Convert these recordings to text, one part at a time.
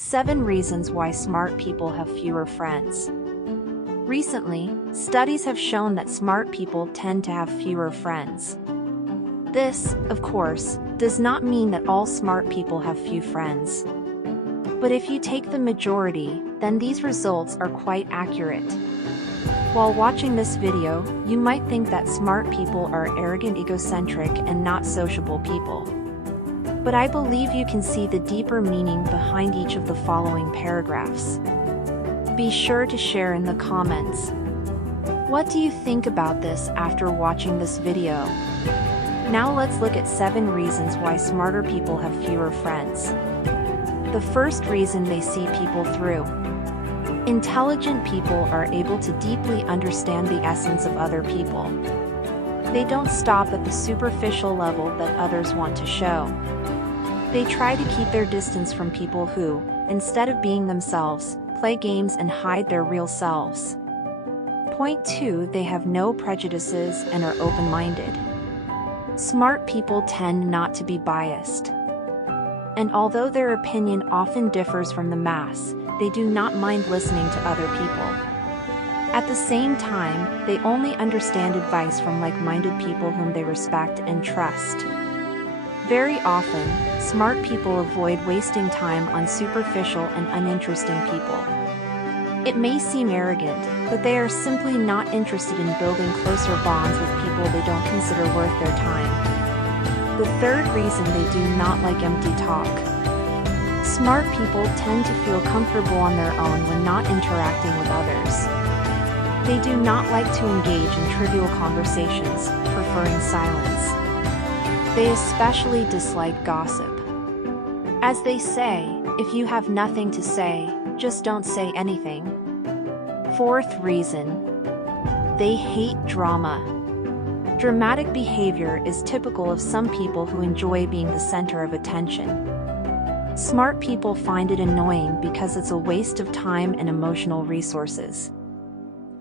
7 Reasons Why Smart People Have Fewer Friends. Recently, studies have shown that smart people tend to have fewer friends. This, of course, does not mean that all smart people have few friends. But if you take the majority, then these results are quite accurate. While watching this video, you might think that smart people are arrogant, egocentric, and not sociable people. But I believe you can see the deeper meaning behind each of the following paragraphs. Be sure to share in the comments. What do you think about this after watching this video? Now let's look at 7 reasons why smarter people have fewer friends. The first reason: they see people through. Intelligent people are able to deeply understand the essence of other people. They don't stop at the superficial level that others want to show. They try to keep their distance from people who, instead of being themselves, play games and hide their real selves. Point 2: they have no prejudices and are open-minded. Smart people tend not to be biased. And although their opinion often differs from the mass, they do not mind listening to other people. At the same time, they only understand advice from like-minded people whom they respect and trust. Very often, smart people avoid wasting time on superficial and uninteresting people. It may seem arrogant, but they are simply not interested in building closer bonds with people they don't consider worth their time. The third reason: they do not like empty talk. Smart people tend to feel comfortable on their own when not interacting with others. They do not like to engage in trivial conversations, preferring silence. They especially dislike gossip. As they say, if you have nothing to say, just don't say anything. Fourth reason: they hate drama. Dramatic behavior is typical of some people who enjoy being the center of attention. Smart people find it annoying because it's a waste of time and emotional resources.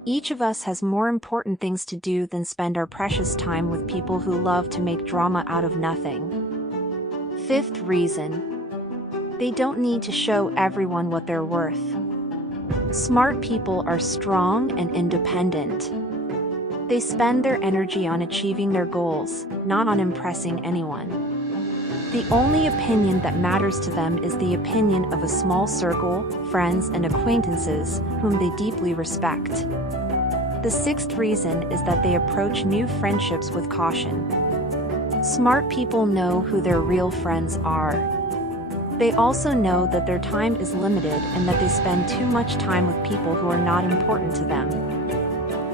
Each of us has more important things to do than spend our precious time with people who love to make drama out of nothing. Fifth reason: they don't need to show everyone what they're worth. Smart people are strong and independent. They spend their energy on achieving their goals, not on impressing anyone. The only opinion that matters to them is the opinion of a small circle, friends and acquaintances, whom they deeply respect. The sixth reason is that they approach new friendships with caution. Smart people know who their real friends are. They also know that their time is limited and that they spend too much time with people who are not important to them.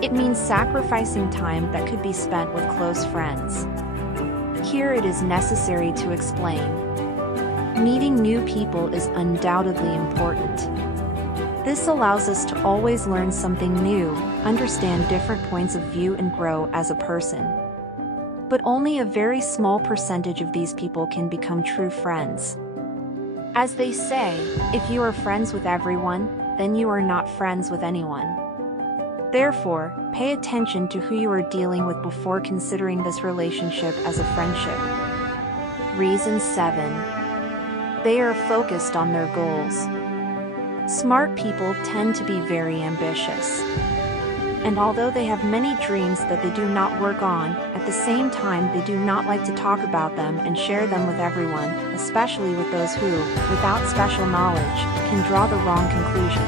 It means sacrificing time that could be spent with close friends. Here it is necessary to explain. Meeting new people is undoubtedly important. This allows us to always learn something new, understand different points of view and grow as a person. But only a very small percentage of these people can become true friends. As they say, if you are friends with everyone, then you are not friends with anyone. Therefore, pay attention to who you are dealing with before considering this relationship as a friendship. Reason 7: they are focused on their goals. Smart people tend to be very ambitious. And although they have many dreams that they do not work on, at the same time they do not like to talk about them and share them with everyone, especially with those who, without special knowledge, can draw the wrong conclusion.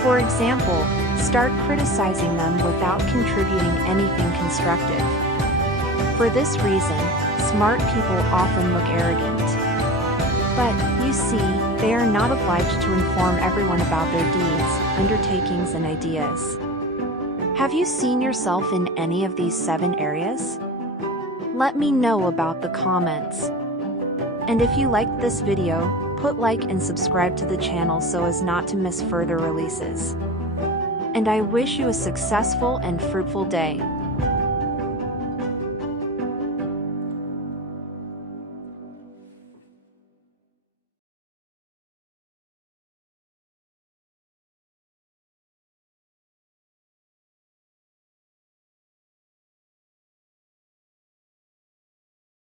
For example, start criticizing them without contributing anything constructive. For this reason, smart people often look arrogant. But, you see, they are not obliged to inform everyone about their deeds, undertakings and ideas. Have you seen yourself in any of these 7 areas? Let me know about the comments. And if you liked this video, put like and subscribe to the channel so as not to miss further releases. And I wish you a successful and fruitful day.